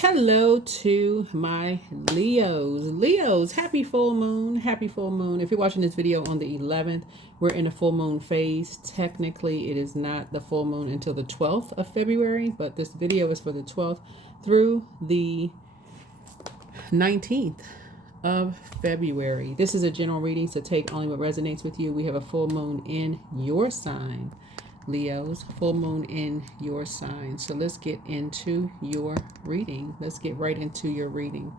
Hello to my Leos. Leos, happy full moon. Happy full moon. If you're watching this video on the 11th, we're in a full moon phase. Technically, it is not the full moon until the 12th of February, but this video is for the 12th through the 19th of February. This is a general reading, so take only what resonates with you. We have a full moon in your sign, Leos, full moon in your sign. So let's get into your reading. Let's get right into your reading.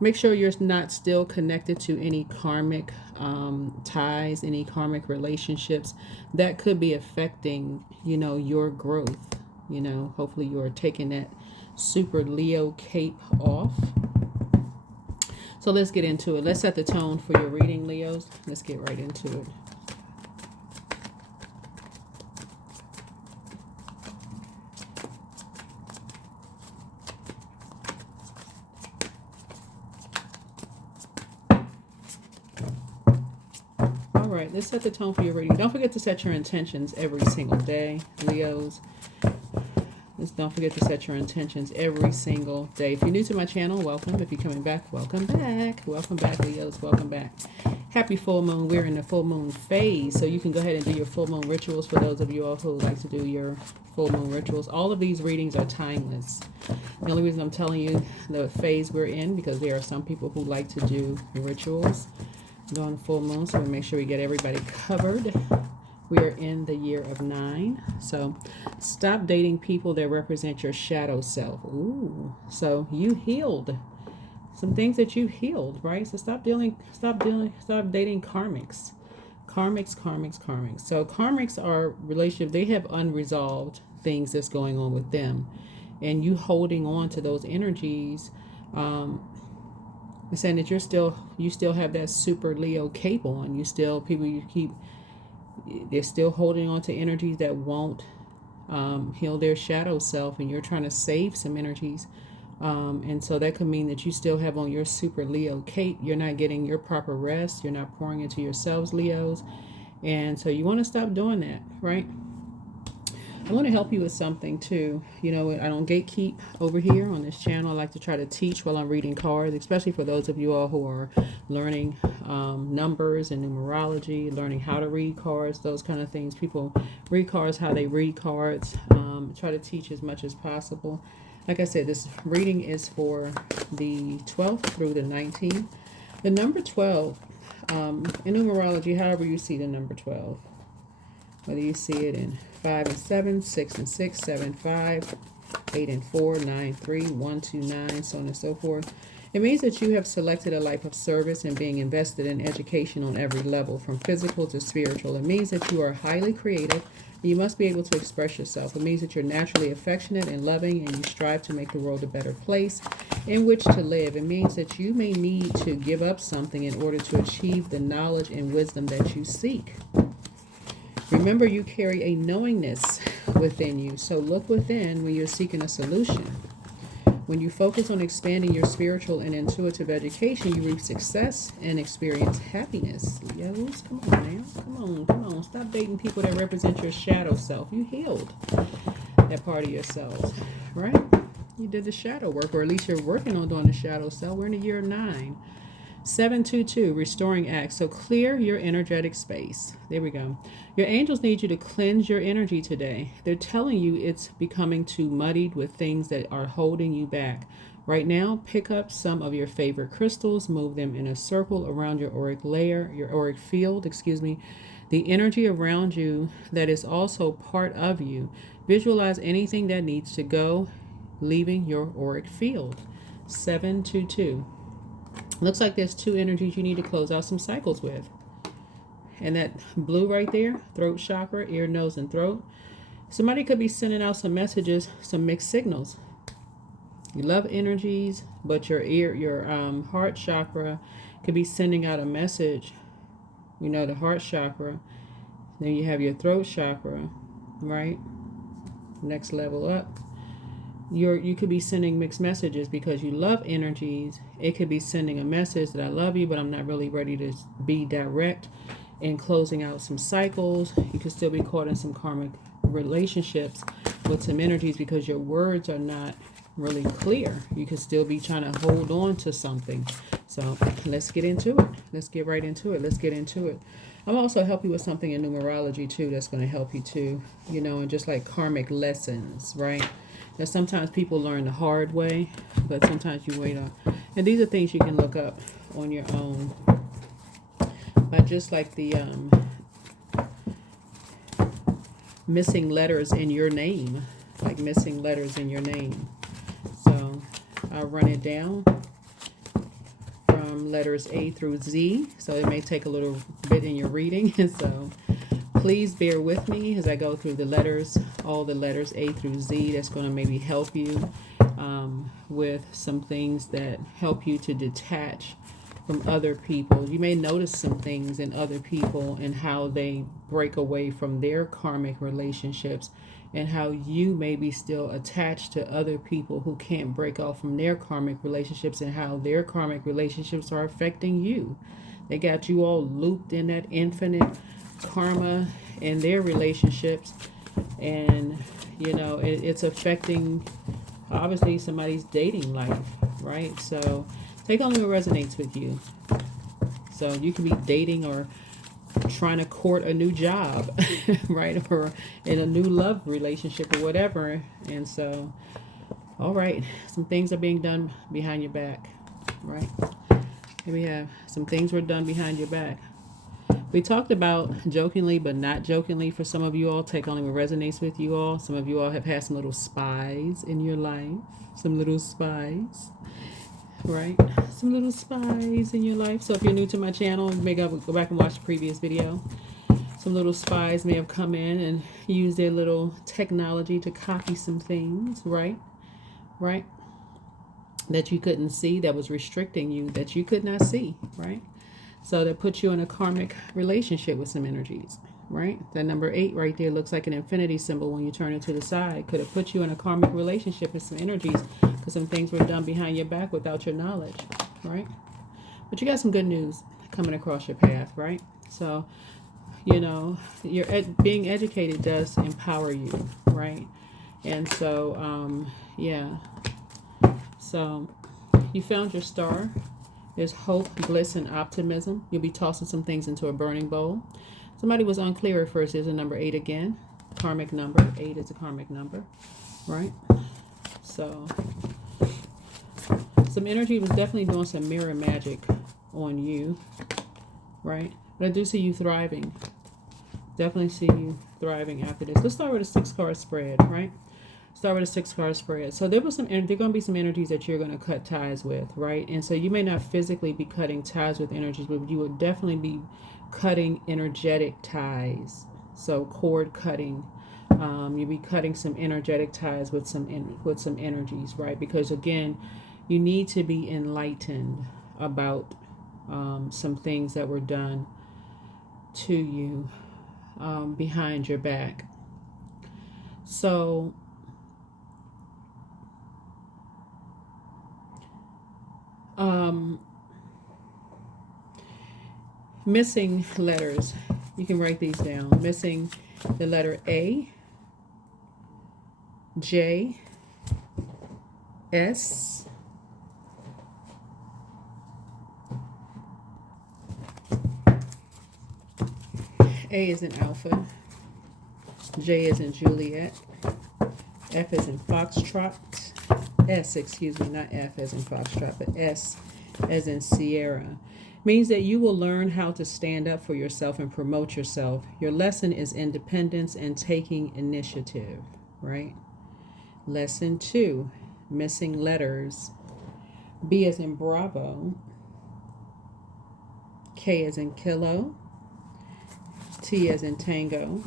Make sure you're not still connected to any karmic ties, any karmic relationships that could be affecting, your growth. Hopefully you are taking that super Leo cape off. So let's get into it. Let's set the tone for your reading, Leos. Let's get right into it. All right, let's set the tone for your reading. Don't forget to set your intentions every single day, Leos. Don't forget to set your intentions every single day. If you're new to my channel, welcome. If you're coming back, welcome back. Welcome back, Leos. Welcome back. Happy full moon. We're in the full moon phase, so you can go ahead and do your full moon rituals for those of you all who like to do your full moon rituals. All of these readings are timeless. The only reason I'm telling you the phase we're in, because there are some people who like to do rituals during the full moon, so we make sure we get everybody covered. We are in the year of 9. So stop dating people that represent your shadow self. Ooh. So you healed some things that you healed, right? So stop dating karmics. Karmics. So karmics are relationships. They have unresolved things that's going on with them. And you holding on to those energies, saying that you still have that super Leo cape on. They're still holding on to energies that won't heal their shadow self, and you're trying to save some energies. And so that could mean that you still have on your super Leo cape. You're not getting your proper rest. You're not pouring into yourselves, Leos. And so you want to stop doing that, right? I want to help you with something too. I don't gatekeep over here on this channel. I like to try to teach while I'm reading cards, especially for those of you all who are learning numbers and numerology, learning how to read cards, those kind of things. People read cards how they read cards. Try to teach as much as possible. Like I said, this reading is for the 12th through the 19th. The number 12, in numerology, however you see the number 12, whether you see it in 5 and 7, 6 and 6, 7, 5, 8 and 4, 9, 3, 1, 2, 9, so on and so forth. It means that you have selected a life of service and being invested in education on every level, from physical to spiritual. It means that you are highly creative. You must be able to express yourself. It means that you're naturally affectionate and loving, and you strive to make the world a better place in which to live. It means that you may need to give up something in order to achieve the knowledge and wisdom that you seek. Remember, you carry a knowingness within you, so look within when you're seeking a solution. When you focus on expanding your spiritual and intuitive education, you reap success and experience happiness. Leos, come on now. Come on. Stop dating people that represent your shadow self. You healed that part of yourselves, right? You did the shadow work, or at least you're working on doing the shadow self. We're in the year 9. 722, restoring acts. So clear your energetic space. There we go. Your angels need you to cleanse your energy today. They're telling you it's becoming too muddied with things that are holding you back. Right now, pick up some of your favorite crystals, move them in a circle around your auric layer, your auric field, the energy around you that is also part of you. Visualize anything that needs to go, leaving your auric field. 722. Looks like there's 2 energies you need to close out some cycles with. And that blue right there, throat chakra, ear, nose, and throat. Somebody could be sending out some messages, some mixed signals. You love energies, but your heart chakra could be sending out a message. The heart chakra. Then you have your throat chakra, right? Next level up. You could be sending mixed messages because you love energies. It could be sending a message that I love you, but I'm not really ready to be direct in closing out some cycles. You could still be caught in some karmic relationships with some energies because your words are not really clear. You could still be trying to hold on to something. So let's get into it. Let's get right into it. Let's get into it. I'm also help you with something in numerology too that's going to help you too, and just like karmic lessons, right? That sometimes people learn the hard way, but sometimes you wait on. And these are things you can look up on your own. But just like the missing letters in your name, like missing letters in your name. So I'll run it down from letters A through Z. So it may take a little bit in your reading. So please bear with me as I go through the letters, all the letters A through Z. That's going to maybe help you with some things that help you to detach from other people. You may notice some things in other people and how they break away from their karmic relationships, and how you may be still attached to other people who can't break off from their karmic relationships, and how their karmic relationships are affecting you. They got you all looped in that infinite karma in their relationships, and it's affecting obviously somebody's dating life, right? So take only what resonates with you. So you can be dating or trying to court a new job, right? Or in a new love relationship or whatever. And so, all right, some things are being done behind your back, right? Here we have some things were done behind your back. We talked about jokingly, but not jokingly for some of you all. Take only what resonates with you all. Some of you all have had some little spies in your life. Some little spies. Right? Some little spies in your life. So if you're new to my channel, maybe go back and watch the previous video. Some little spies may have come in and used their little technology to copy some things, right? Right? That you couldn't see, that was restricting you, that you could not see, right? So that puts you in a karmic relationship with some energies, right? That number 8 right there looks like an infinity symbol when you turn it to the side. Could have put you in a karmic relationship with some energies because some things were done behind your back without your knowledge, right? But you got some good news coming across your path, right? So, being educated does empower you, right? And so, yeah. So you found your star. There's hope, bliss, and optimism. You'll be tossing some things into a burning bowl. Somebody was unclear at first. There's a number 8 again. Karmic number. 8 is a karmic number, right? So some energy was definitely doing some mirror magic on you, right? But I do see you thriving. Definitely see you thriving after this. Let's start with a 6-card spread, right? Start with a 6-card spread. So there are going to be some energies that you're going to cut ties with, right? And so you may not physically be cutting ties with energies, but you will definitely be cutting energetic ties. So cord cutting. You'll be cutting some energetic ties with some energies, right? Because again, you need to be enlightened about some things that were done to you behind your back. So missing letters. You can write these down. Missing the letter A, J, S, A is in Alpha, J is in Juliet, F is in Foxtrot, S, excuse me, not F as in Foxtrot, but S as in Sierra. Means that you will learn how to stand up for yourself and promote yourself. Your lesson is independence and taking initiative, right? Lesson 2, missing letters. B as in Bravo, K as in Kilo, T as in Tango.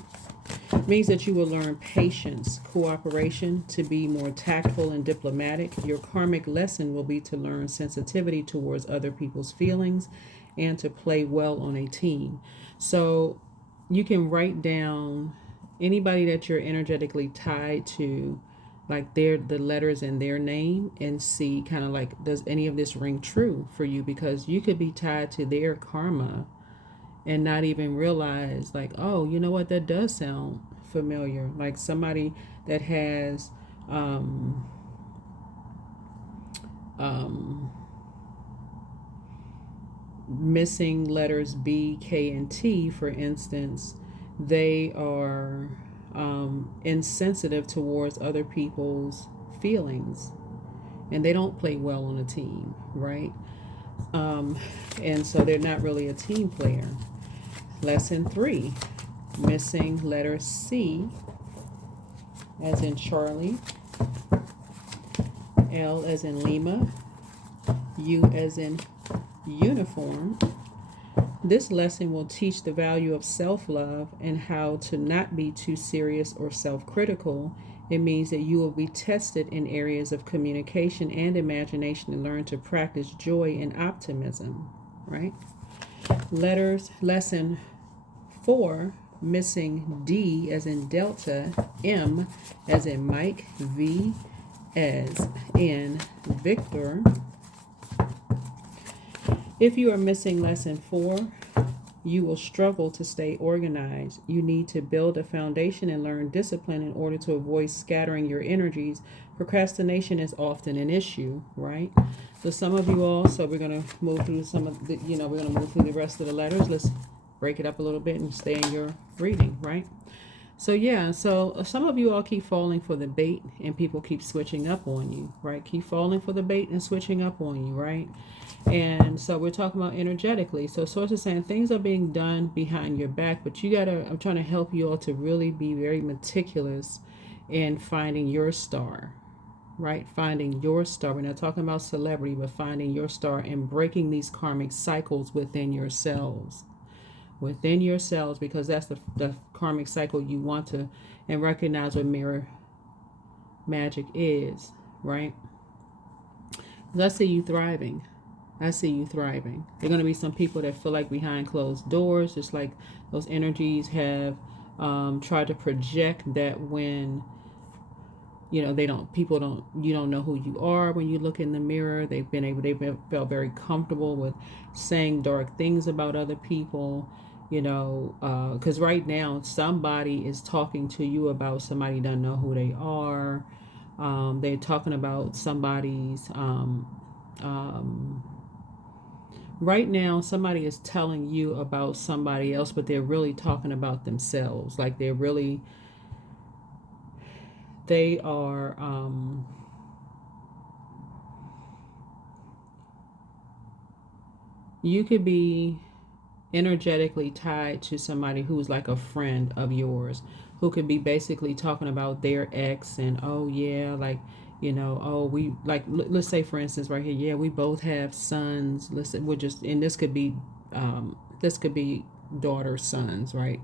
Means that you will learn patience, cooperation, to be more tactful and diplomatic. Your karmic lesson will be to learn sensitivity towards other people's feelings and to play well on a team. So you can write down anybody that you're energetically tied to, like the letters in their name, and see kind of like, does any of this ring true for you? Because you could be tied to their karma and not even realize, like, oh, you know what, that does sound familiar. Like somebody that has missing letters B, K, and T, for instance, they are insensitive towards other people's feelings, and they don't play well on a team, right? And so they're not really a team player. Lesson 3, missing letter C, as in Charlie, L as in Lima, U as in uniform. This lesson will teach the value of self-love and how to not be too serious or self-critical. It means that you will be tested in areas of communication and imagination and learn to practice joy and optimism, right? Lesson 4, missing D as in Delta, M as in Mike, V as in Victor. If you are missing lesson 4, you will struggle to stay organized. You need to build a foundation and learn discipline in order to avoid scattering your energies. Procrastination is often an issue, right? So some of you all, so we're going to move through some of the, we're going to move through the rest of the letters. Let's break it up a little bit and stay in your reading, right? So yeah, so some of you all keep falling for the bait and people keep switching up on you, right? Keep falling for the bait and switching up on you, right? And so we're talking about energetically. So Source is saying things are being done behind your back, but I'm trying to help you all to really be very meticulous in finding your star, right? Finding your star. We're not talking about celebrity, but finding your star and breaking these karmic cycles within yourselves. Within yourselves, because that's the karmic cycle you want to, and recognize what mirror magic is, right? I see you thriving. I see you thriving. There are going to be some people that feel like behind closed doors, just like those energies have tried to project that when you don't know who you are when you look in the mirror. They've felt very comfortable with saying dark things about other people, because right now somebody is talking to you about somebody doesn't know who they are. They're talking about somebody's right now somebody is telling you about somebody else, but they're really talking about themselves. Like they are you could be energetically tied to somebody who's like a friend of yours, who could be basically talking about their ex and, oh yeah, like, we like, let's say for instance right here, yeah, we both have sons. Listen, and this could be daughter sons, right?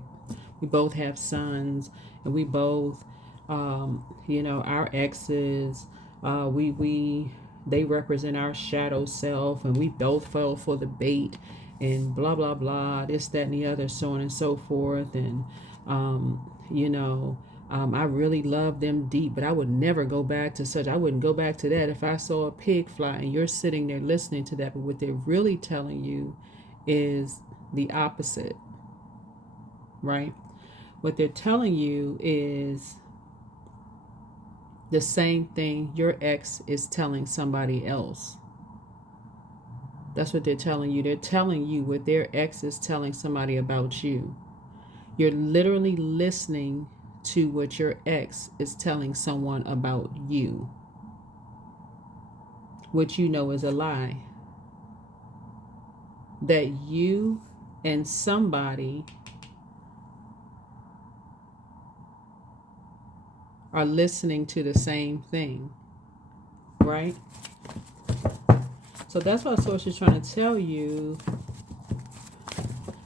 We both have sons, and we both our exes, they represent our shadow self, and we both fell for the bait, and blah blah blah, this, that, and the other, so on and so forth. And I really love them deep, but I would never go back to such. I wouldn't go back to that if I saw a pig fly. And you're sitting there listening to that, but what they're really telling you is the opposite, right? What they're telling you is the same thing your ex is telling somebody else. That's what they're telling you. They're telling you what their ex is telling somebody about you. You're literally listening to what your ex is telling someone about you, which you know is a lie. That you and somebody are listening to the same thing, right? So that's why Source is trying to tell you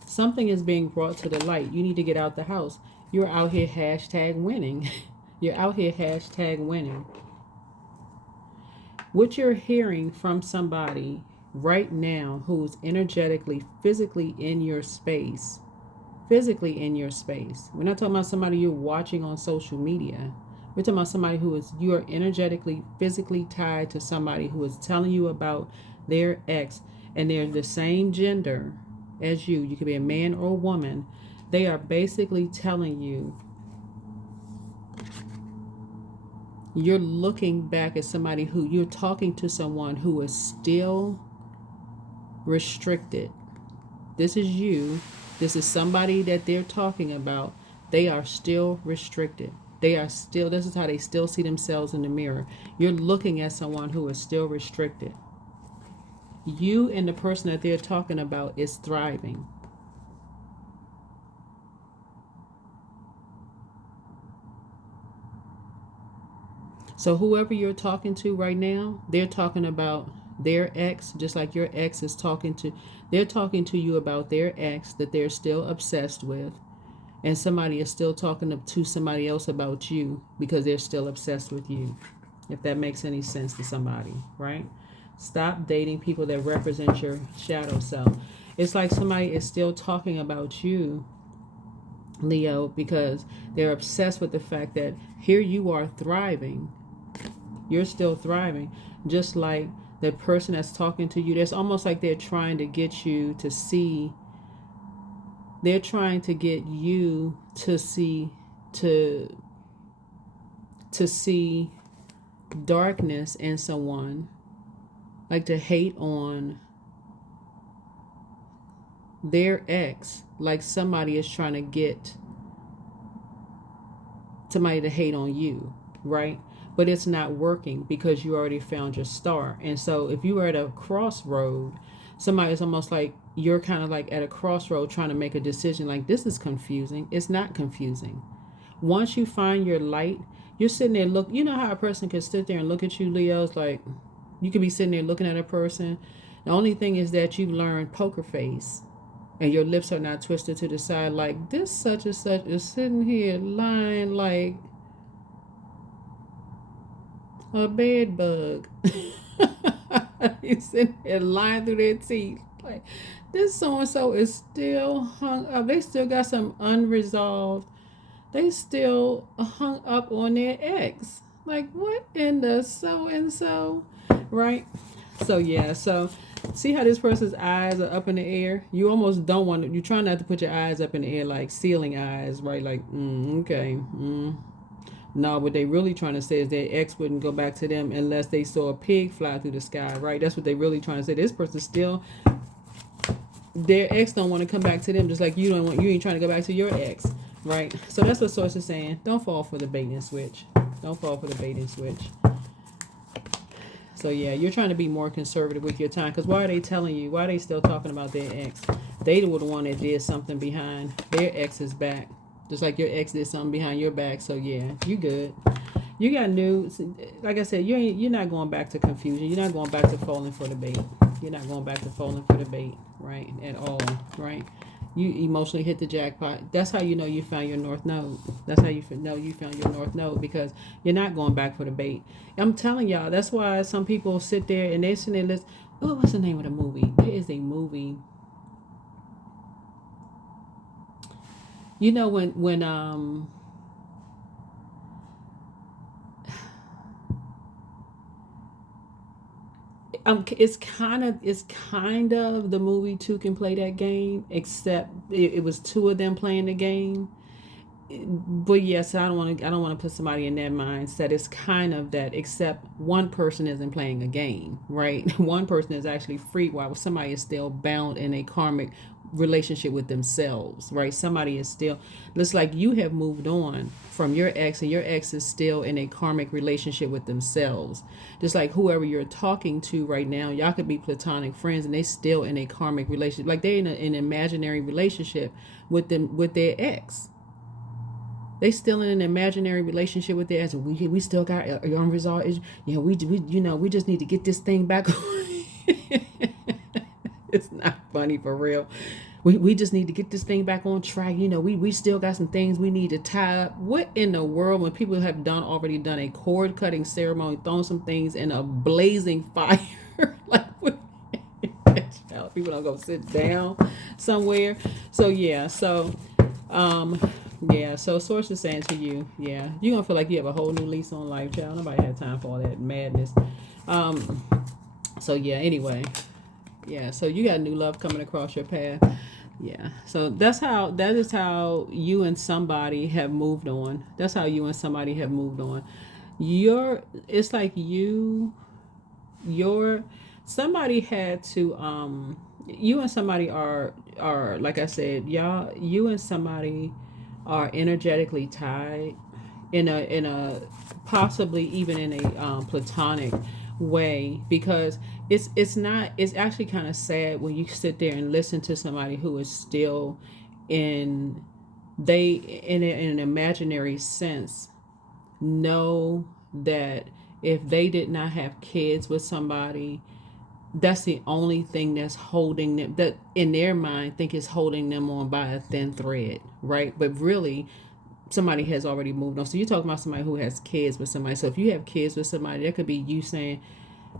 something is being brought to the light. You need to get out the house. You're out here #winning. You're out here #winning. What you're hearing from somebody right now who's energetically, physically in your space. We're not talking about somebody you're watching on social media. We're talking about somebody you are energetically, physically tied to somebody who is telling you about their ex, and they're the same gender as you. You could be a man or a woman. They are basically telling you You're looking back at somebody who you're talking to, someone who is still restricted. This is you. This is somebody that they're talking about. They are still restricted. They are still, this is how they still see themselves in the mirror. You're looking at someone who is still restricted. You and the person that they're talking about is thriving. So whoever you're talking to right now, they're talking about their ex, just like your ex is talking to, they're talking to you about their ex that they're still obsessed with. And somebody is still talking to somebody else about you because they're still obsessed with you. If that makes any sense to somebody, right? Stop dating people that represent your shadow self. It's like somebody is still talking about you, Leo, because they're obsessed with the fact that here you are thriving. You're still thriving. Just like the person that's talking to you, it's almost like they're trying to get you to see, they're trying to get you to see, to see darkness in someone, like to hate on their ex, like somebody is trying to get somebody to hate on you, right? But it's not working because you already found your star. And so if you were at a crossroad, somebody is almost like you're kind of like at a crossroad trying to make a decision, like this is confusing. It's not confusing. Once you find your light, you're sitting there, look, you know how a person could sit there and look at you, Leo's, like you could be sitting there looking at a person. The only thing is that you've learned poker face and your lips are not twisted to the side, like this such and such is sitting here lying like a bed bug. He's sitting there lying through their teeth. Like this so and so is still hung up. They still got some unresolved. They still hung up on their ex. Like what in the so and so, right? So yeah, so see how this person's eyes are up in the air? You almost don't want to, you try not to put your eyes up in the air like ceiling eyes, right? Like, okay. No, what they really trying to say is their ex wouldn't go back to them unless they saw a pig fly through the sky, right? That's what they really trying to say. This person still, their ex don't want to come back to them, just like you don't want, you ain't trying to go back to your ex, right? So that's what Source is saying. Don't fall for the bait and switch. Don't fall for the bait and switch. So yeah, you're trying to be more conservative with your time, because why are they telling you? Why are they still talking about their ex? They were the one that did something behind their ex's back, just like your ex did something behind your back. So yeah, you good. You got new, like I said, you're not going back to confusion. You're not going back to falling for the bait. You're not going back to falling for the bait, right? At all, right? You emotionally hit the jackpot. That's how you know you found your north node. That's how you know you found your north node, because you're not going back for the bait. I'm telling y'all, that's why some people sit there and they sit there and listen. Oh, what's the name of the movie? There is a movie. You know when it's kind of the movie Two Can Play That Game, except it was two of them playing the game. But yes, I don't want to put somebody in that mindset. It's kind of that, except one person isn't playing a game, right? One person is actually free, while somebody is still bound in a karmic relationship with themselves, right? Somebody is still, looks like you have moved on from your ex, and your ex is still in a karmic relationship with themselves. Just like whoever you're talking to right now, y'all could be platonic friends and they still in a karmic relationship, like they're in an imaginary relationship with them, with their ex. They still in an imaginary relationship with their ex. We still got unresolved issues. Yeah, we we just need to get this thing back. It's not funny, for real. We just need to get this thing back on track. We still got some things we need to tie up. What in the world, when people have already done a cord cutting ceremony, thrown some things in a blazing fire, like what? People don't go sit down somewhere. So yeah, so Source is saying to you, yeah, you're gonna feel like you have a whole new lease on life, child. Nobody had time for all that madness. So yeah, anyway. Yeah, so you got new love coming across your path. Yeah. So that is how you and somebody have moved on. That's how you and somebody have moved on. it's like your somebody had to you and somebody are like I said, you and somebody are energetically tied in a possibly even in a platonic way, because it's actually kind of sad when you sit there and listen to somebody who is still in in an imaginary sense know that if they did not have kids with somebody, that's the only thing that's holding them, that in their mind think is holding them on by a thin thread, right? But really somebody has already moved on. So you're talking about somebody who has kids with somebody. So if you have kids with somebody, that could be you saying,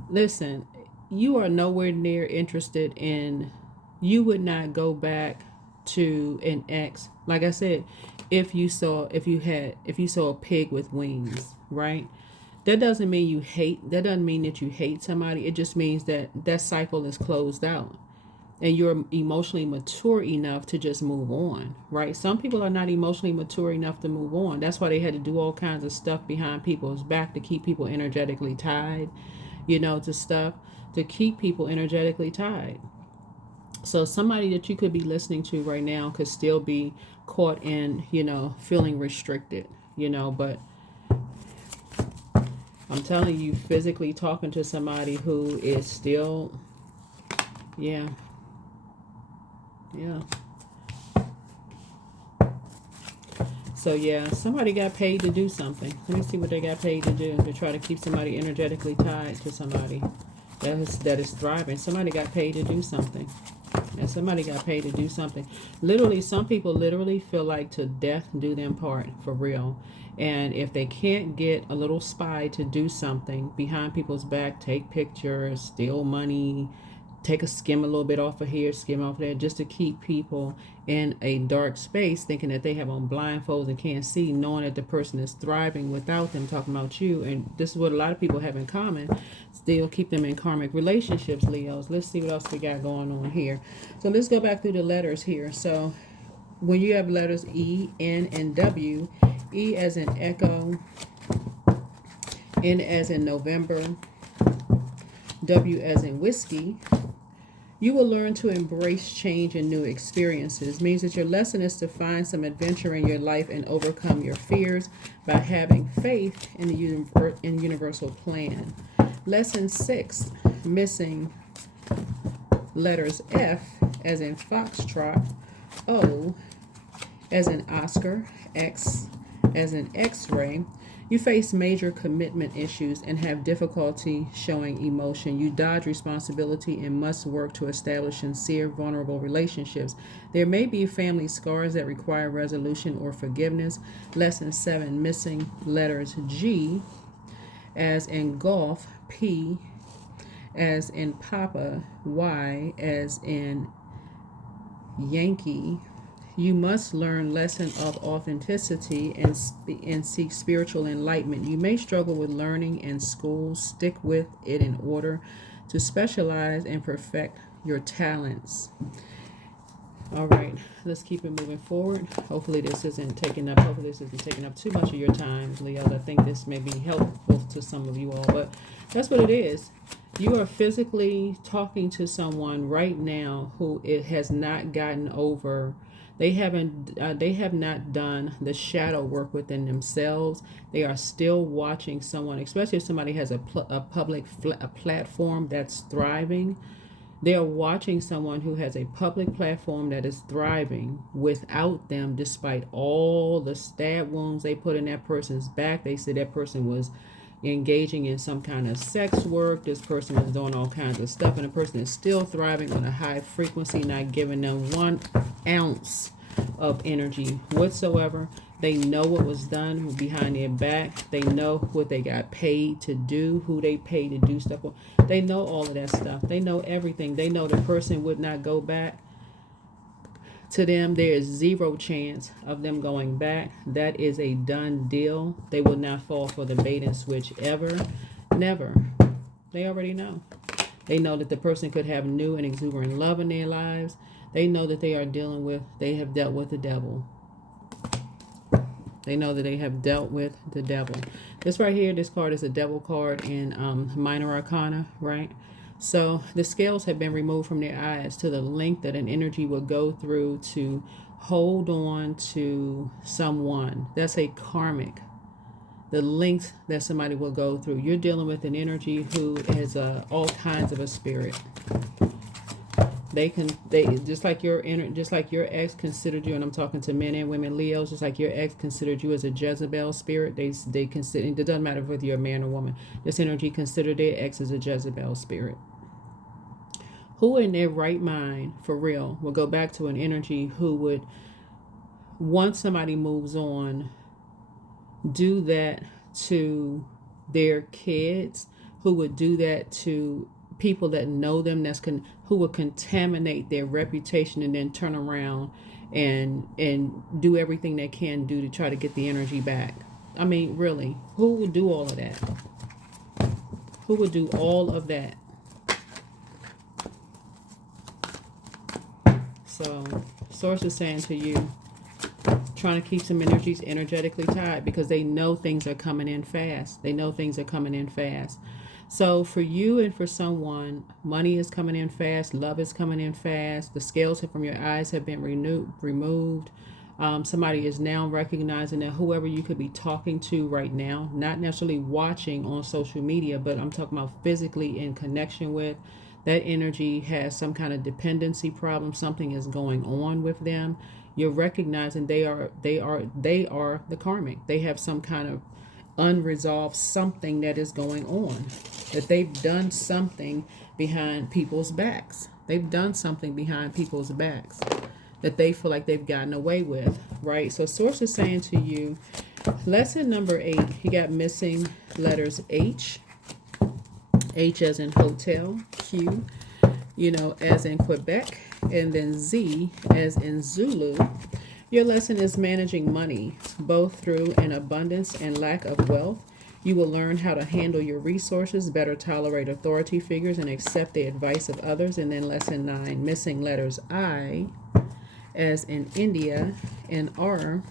listen, you are nowhere near interested in, you would not go back to an ex. Like I said, if you saw a pig with wings, right? That doesn't mean that you hate somebody. It just means that that cycle is closed out and you're emotionally mature enough to just move on, right? Some people are not emotionally mature enough to move on. That's why they had to do all kinds of stuff behind people's back to keep people energetically tied, to stuff to keep people energetically tied. So somebody that you could be listening to right now could still be caught in, feeling restricted, but I'm telling you, physically talking to somebody who is still, yeah, yeah. So yeah, somebody got paid to do something. Let me see what they got paid to do to try to keep somebody energetically tied to somebody that is thriving. Somebody got paid to do something. And somebody got paid to do something. Literally, some people literally feel like to death do them part, for real. And if they can't get a little spy to do something behind people's back, take pictures, steal money, take a skim a little bit off of here, skim off there, just to keep people in a dark space, thinking that they have on blindfolds and can't see, knowing that the person is thriving without them, talking about you. And this is what a lot of people have in common. Still keep them in karmic relationships, Leos. Let's see what else we got going on here. So let's go back through the letters here. So when you have letters E, N, and W, E as in echo, N as in November, W as in whiskey, you will learn to embrace change and new experiences. It means that your lesson is to find some adventure in your life and overcome your fears by having faith in the universal plan. Lesson 6, missing letters F as in foxtrot, O as in Oscar, X as in X-ray. You face major commitment issues and have difficulty showing emotion. You dodge responsibility and must work to establish sincere, vulnerable relationships. There may be family scars that require resolution or forgiveness. Lesson 7, missing letters G as in golf, P as in Papa, Y as in Yankee. You must learn lesson of authenticity and seek spiritual enlightenment. You may struggle with learning in school. Stick with it in order to specialize and perfect your talents. All right, let's keep it moving forward. Hopefully this isn't taking up too much of your time, Leo. I think this may be helpful to some of you all, but that's what it is. You are physically talking to someone right now who it has not gotten over. They have not done the shadow work within themselves. They are still watching someone, especially if somebody has a public a platform that's thriving. They are watching someone who has a public platform that is thriving without them, despite all the stab wounds they put in that person's back. They said that person was engaging in some kind of sex work. This person was doing all kinds of stuff, and the person is still thriving on a high frequency, not giving them 1 ounce of energy whatsoever. They know what was done behind their back. They know what they got paid to do, who they paid to do stuff for. They know all of that stuff. They know everything. They know the person would not go back to them. There is zero chance of them going back. That is a done deal. They will not fall for the bait and switch ever. Never. They already know. They know that the person could have new and exuberant love in their lives. They know that they have dealt with the devil. They know that they have dealt with the devil. This right here, this card is a devil card in minor arcana, right? So the scales have been removed from their eyes to the length that an energy will go through to hold on to someone. That's a karmic. The length that somebody will go through. You're dealing with an energy who has all kinds of a spirit. They just like your ex considered you, and I'm talking to men and women, Leos, just like your ex considered you as a Jezebel spirit. They consider, it doesn't matter whether you're a man or woman. This energy considered their ex as a Jezebel spirit. Who in their right mind, for real, will go back to an energy who would, once somebody moves on, do that to their kids, who would do that to people that know them, who would contaminate their reputation and then turn around and do everything they can do to try to get the energy back. I mean, really, who would do all of that? Who would do all of that? So, Source is saying to you, trying to keep some energies energetically tied because they know things are coming in fast. They know things are coming in fast. So for you and for someone, money is coming in fast. Love is coming in fast. The scales from your eyes have been removed. Somebody is now recognizing that whoever you could be talking to right now, not necessarily watching on social media, but I'm talking about physically in connection with, that energy has some kind of dependency problem. Something is going on with them. You're recognizing they are the karmic. They have some kind of unresolved something that is going on, that they've done something behind people's backs. They've done something behind people's backs that they feel like they've gotten away with, right? So Source is saying to you, lesson number 8, you got missing letters H as in hotel, Q, as in Quebec, and then Z as in Zulu. Your lesson is managing money, both through an abundance and lack of wealth. You will learn how to handle your resources, better tolerate authority figures, and accept the advice of others. And then lesson 9, missing letters I as in India, and R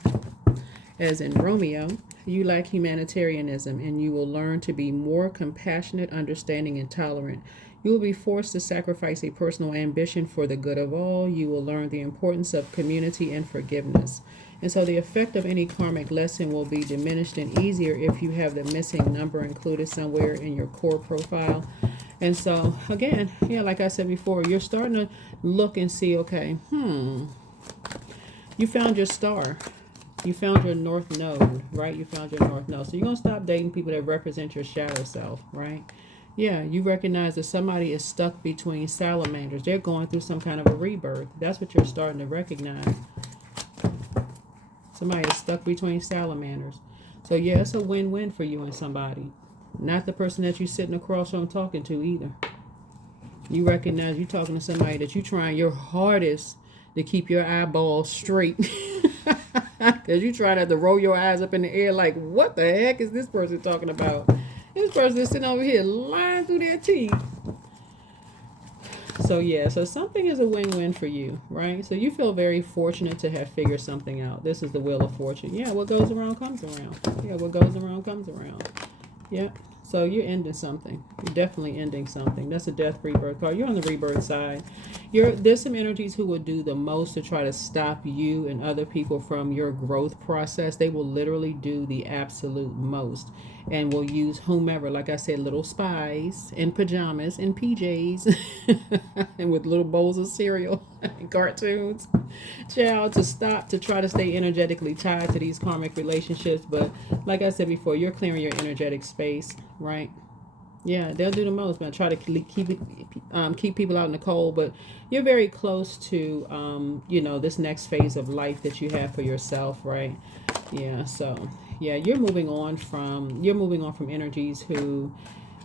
as in Romeo. You lack humanitarianism, and you will learn to be more compassionate, understanding, and tolerant. You will be forced to sacrifice a personal ambition for the good of all. You will learn the importance of community and forgiveness. And so the effect of any karmic lesson will be diminished and easier if you have the missing number included somewhere in your core profile. And so, again, like I said before, you're starting to look and see, okay, you found your star. You found your north node, right? You found your north node. So you're going to stop dating people that represent your shadow self, right? Yeah, you recognize that somebody is stuck between salamanders. They're going through some kind of a rebirth. That's what you're starting to recognize. Somebody is stuck between salamanders. So yeah, it's a win-win for you and somebody. Not the person that you're sitting across from talking to either. You recognize you're talking to somebody that you're trying your hardest to keep your eyeballs straight. Because you try not to roll your eyes up in the air like, what the heck is this person talking about? This person is sitting over here lying through their teeth. So yeah, so something is a win-win for you, right? So you feel very fortunate to have figured something out. This is the Wheel of Fortune. Yeah, what goes around comes around. Yeah, what goes around comes around. Yeah. So you're ending something. You're definitely ending something. That's a death rebirth card. You're on the rebirth side. There's some energies who will do the most to try to stop you and other people from your growth process. They will literally do the absolute most and will use whomever, like I said, little spies in pajamas and PJs and with little bowls of cereal and cartoons, child, to try to stay energetically tied to these karmic relationships. But like I said before, you're clearing your energetic space, right? Yeah, they'll do the most, man. Try to keep people out in the cold, but you're very close to this next phase of life that you have for yourself, right? Yeah, so yeah, you're moving on from energies who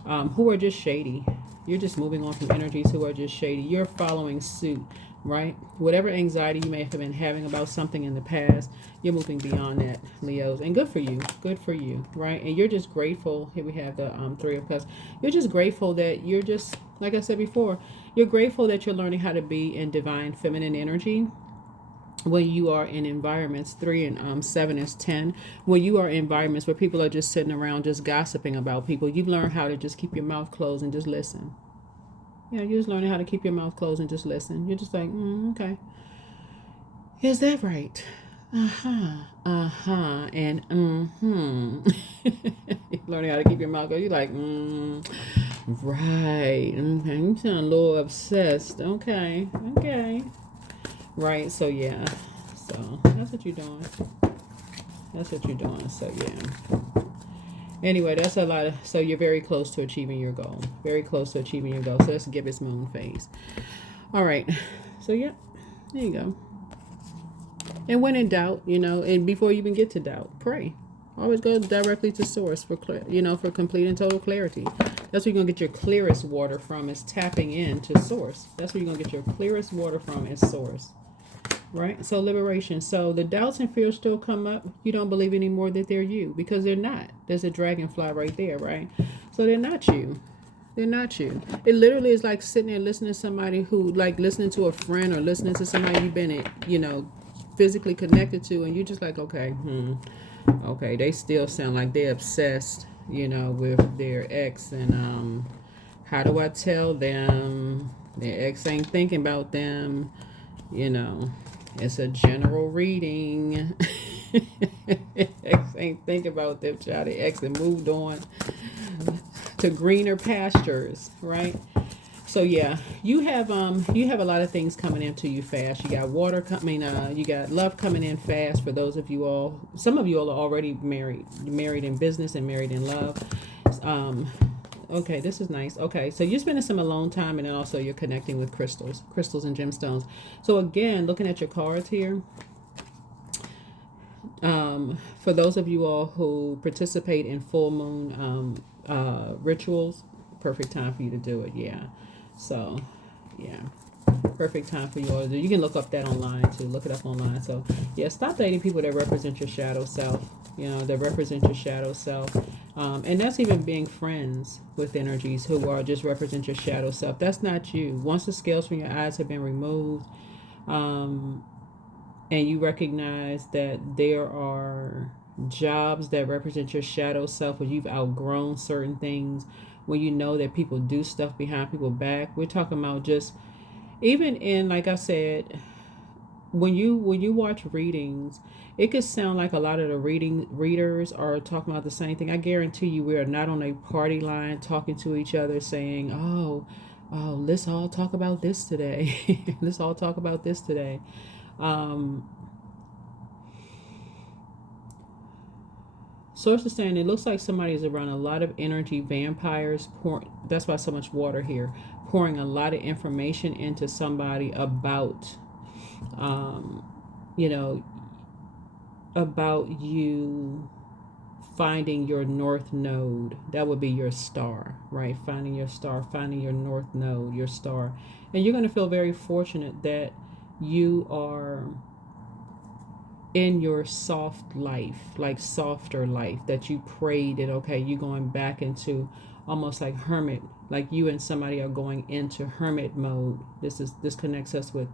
are just shady. You're just moving on from energies who are just shady. You're following suit, right? Whatever anxiety you may have been having about something in the past, you're moving beyond that, Leos. And good for you, right? And you're just grateful. Here we have the 3 of Cups. You're just grateful that you're just, like I said before, you're grateful that you're learning how to be in divine feminine energy. when you are in environments, 3 and 7 is 10, when you are in environments where people are just sitting around just gossiping about people, you've learned how to just keep your mouth closed and just listen. Yeah, you're just learning how to keep your mouth closed and just listen. You're just like, okay, is that right? And you're learning how to keep your mouth closed. You're like, right, okay, you sound a little obsessed. Okay, okay. Right, so yeah. So that's what you're doing. That's what you're doing. So yeah. Anyway, that's a lot of, so you're very close to achieving your goal. Very close to achieving your goal. So let's give this moon phase. All right. So yeah, there you go. And when in doubt, and before you even get to doubt, pray. Always go directly to source for for complete and total clarity. That's where you're gonna get your clearest water from, is tapping into source. That's where you're gonna get your clearest water from, is source. Right? So liberation. So the doubts and fears still come up. You don't believe anymore that they're you, because they're not. There's a dragonfly right there, right? So they're not you. They're not you. It literally is like sitting there listening to somebody who, like listening to a friend or listening to somebody you've been, physically connected to, and you're just like, okay, okay, they still sound like they're obsessed, with their ex, and how do I tell them their ex ain't thinking about them, It's a general reading. Ex ain't think about them, child. The ex and moved on to greener pastures, right? So yeah, you have a lot of things coming into you fast. You got water coming. You got love coming in fast. For those of you all, some of you all are already married in business and married in love. Okay, this is nice. Okay, so you're spending some alone time, and then also you're connecting with crystals and gemstones. So again, looking at your cards here, for those of you all who participate in full moon rituals, perfect time for you to do it. Yeah. So, yeah, perfect time for you all to do. You can look up that online too. Look it up online. So, yeah, stop dating people that represent your shadow self. That represent your shadow self. And that's even being friends with energies who are just represent your shadow self. That's not you. Once the scales from your eyes have been removed, and you recognize that there are jobs that represent your shadow self, where you've outgrown certain things, when you know that people do stuff behind people's back. We're talking about just, even in, like I said, when you watch readings, it could sound like a lot of the readers are talking about the same thing. I guarantee you, we are not on a party line talking to each other saying, oh, let's all talk about this today. Let's all talk about this today. Source is saying it looks like somebody is around a lot of energy vampires. That's why so much water here. Pouring a lot of information into somebody about, you know, about you finding your north node. That would be your star, right? Finding your star, finding your north node, your star. And you're going to feel very fortunate that you are in your soft life, like softer life, that you prayed it. Okay, you going back into almost like hermit, like you and somebody are going into hermit mode. This connects us with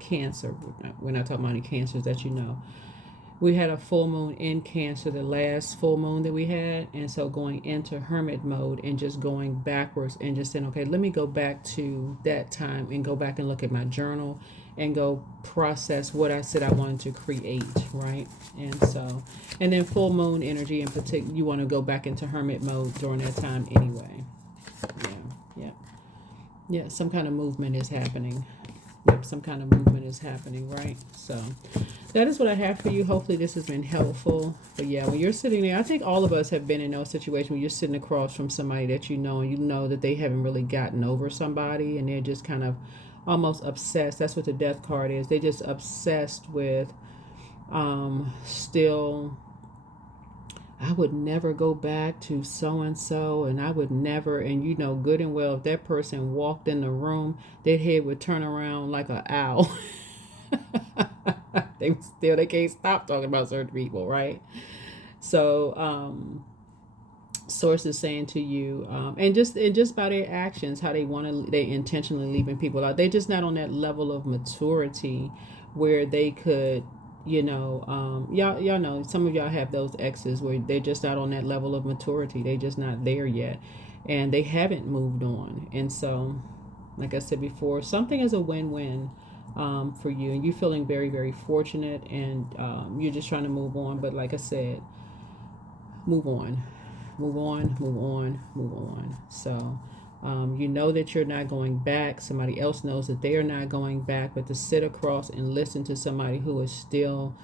Cancer. We're not talking about any cancers that you know. We had a full moon in Cancer, the last full moon that we had, and so going into hermit mode and just going backwards and just saying, okay, let me go back to that time and go back and look at my journal and go process what I said I wanted to create, right? And so, and then full moon energy in particular, you want to go back into hermit mode during that time anyway. Yeah, some kind of movement is happening. Yep, some kind of movement is happening, right? So that is what I have for you. Hopefully this has been helpful. But yeah, when you're sitting there, I think all of us have been in those situations where you're sitting across from somebody that you know, and you know that they haven't really gotten over somebody, and they're just kind of almost obsessed. That's what the death card is. They're just obsessed with still, I would never go back to so and so, and I would never, and you know good and well, if that person walked in the room, their head would turn around like an owl. They can't stop talking about certain people, right? So source is saying to you, and just by their actions, how they intentionally leaving people out. They're just not on that level of maturity where they could, y'all know, some of y'all have those exes where they're just not on that level of maturity. They just not there yet, and they haven't moved on. And so, like I said before, something is a win-win for you, and you're feeling very, very fortunate, and you're just trying to move on. But like I said, move on, move on, move on, move on. So you know that you're not going back. Somebody else knows that they are not going back. But to sit across and listen to somebody who is still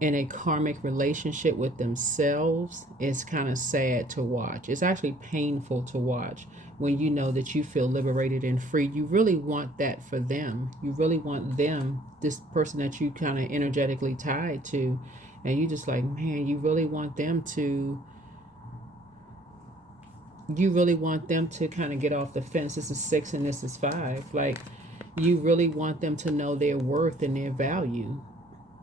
in a karmic relationship with themselves is kind of sad to watch. It's actually painful to watch when you know that you feel liberated and free. You really want that for them. You really want them, this person that you kind of energetically tied to, and you just like, man, you really want them to kind of get off the fence. This is 6 and this is 5. Like, you really want them to know their worth and their value.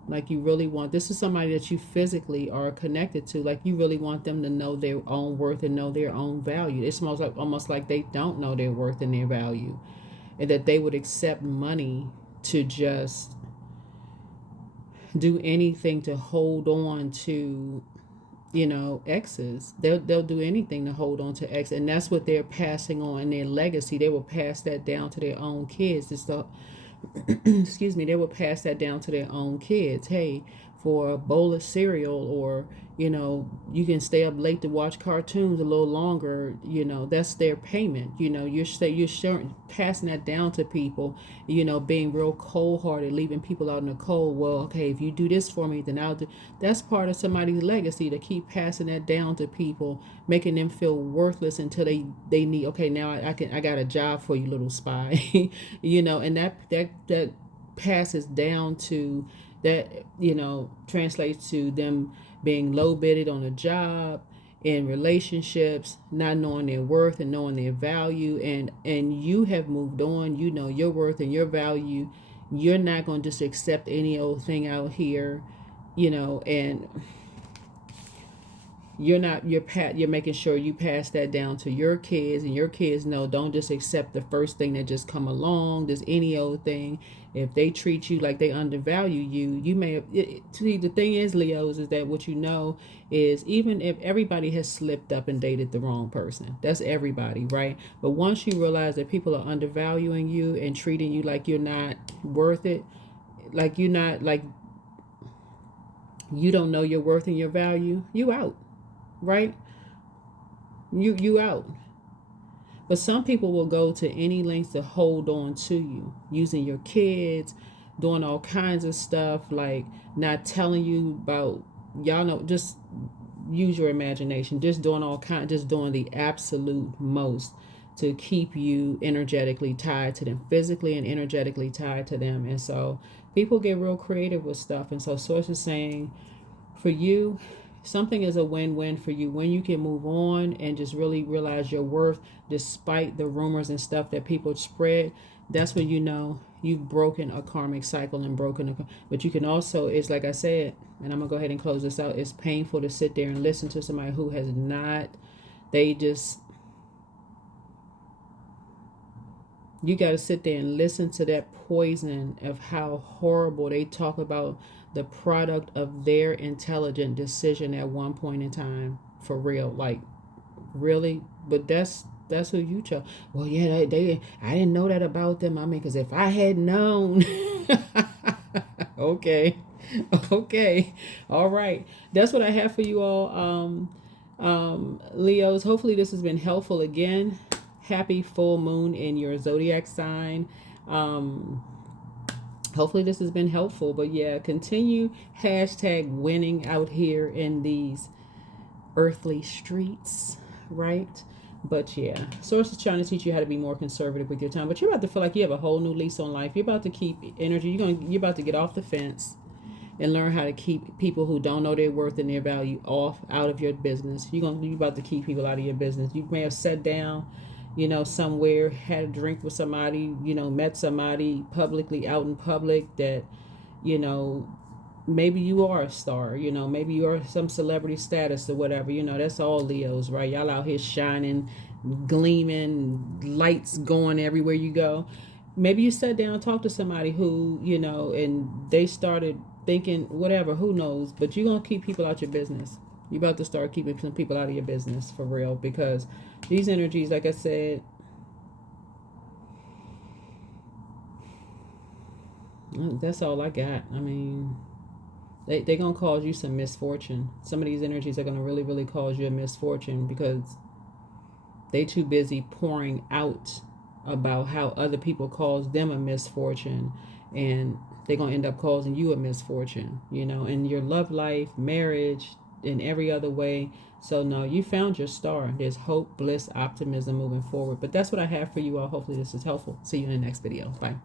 Like, you really want, this is somebody that you physically are connected to. Like, you really want them to know their own worth and know their own value. It's almost like they don't know their worth and their value, and that they would accept money to just do anything to hold on to, exes. They'll do anything to hold on to ex, and that's what they're passing on, their legacy. They will pass that down to their own kids. It's the excuse me, they will pass that down to their own kids. Hey, for a bowl of cereal, or you can stay up late to watch cartoons a little longer. That's their payment. You're passing that down to people. Being real cold hearted, leaving people out in the cold. Well, okay, if you do this for me, then I'll do. That's part of somebody's legacy, to keep passing that down to people, making them feel worthless until they need. Okay, now I got a job for you, little spy. And that passes down to that, translates to them being low bidded on a job, in relationships, not knowing their worth and knowing their value. And you have moved on. You know your worth and your value. You're not going to just accept any old thing out here, and you're making sure you pass that down to your kids, and your kids know, don't just accept the first thing that just come along, just any old thing. If they treat you like they undervalue you, you may have see, the thing is, Leos, is that what is, even if everybody has slipped up and dated the wrong person, that's everybody, right? But once you realize that people are undervaluing you and treating you like you're not worth it, like you're not, like you don't know your worth and your value, you out. Right? You out. But some people will go to any lengths to hold on to you, using your kids, doing all kinds of stuff, like not telling you about, just use your imagination, just doing just doing the absolute most to keep you energetically tied to them, physically and energetically tied to them. And so people get real creative with stuff. And so Source is saying, for you, something is a win-win for you when you can move on and just really realize your worth, despite the rumors and stuff that people spread. That's when you've broken a karmic cycle and but you can also, it's like I said, and I'm gonna go ahead and close this out, it's painful to sit there and listen to somebody who has not, you got to sit there and listen to that poison of how horrible they talk about the product of their intelligent decision at one point in time. For real, like, really. But that's who you chose. Well, yeah, I didn't know that about them. I mean, because if I had known. Okay, all right, that's what I have for you all, Leos. Hopefully this has been helpful. Again, happy full moon in your zodiac sign. Hopefully this has been helpful. But yeah, continue #winning out here in these earthly streets, right? But yeah, Source is trying to teach you how to be more conservative with your time. But you're about to feel like you have a whole new lease on life. You're about to keep energy. You're about to get off the fence and learn how to keep people who don't know their worth and their value out of your business. You're about to keep people out of your business. You may have sat down, somewhere, had a drink with somebody, met somebody publicly out in public that, maybe you are a star, maybe you are some celebrity status or whatever, that's all Leos, right? Y'all out here shining, gleaming, lights going everywhere you go. maybe you sat down and talked to somebody who, you know, and they started thinking whatever, who knows, but you're going to keep people out your business. You about to start keeping some people out of your business for real, because these energies, like I said, that's all I got. I mean, they're going to cause you some misfortune. Some of these energies are going to really, really cause you a misfortune because they too busy pouring out about how other people cause them a misfortune, and they're going to end up causing you a misfortune, you know, in your love life, marriage, in every other way. So no, you found your star. There's hope, bliss, optimism moving forward. But that's what I have for you all. Hopefully this is helpful. See you in the next video. Bye.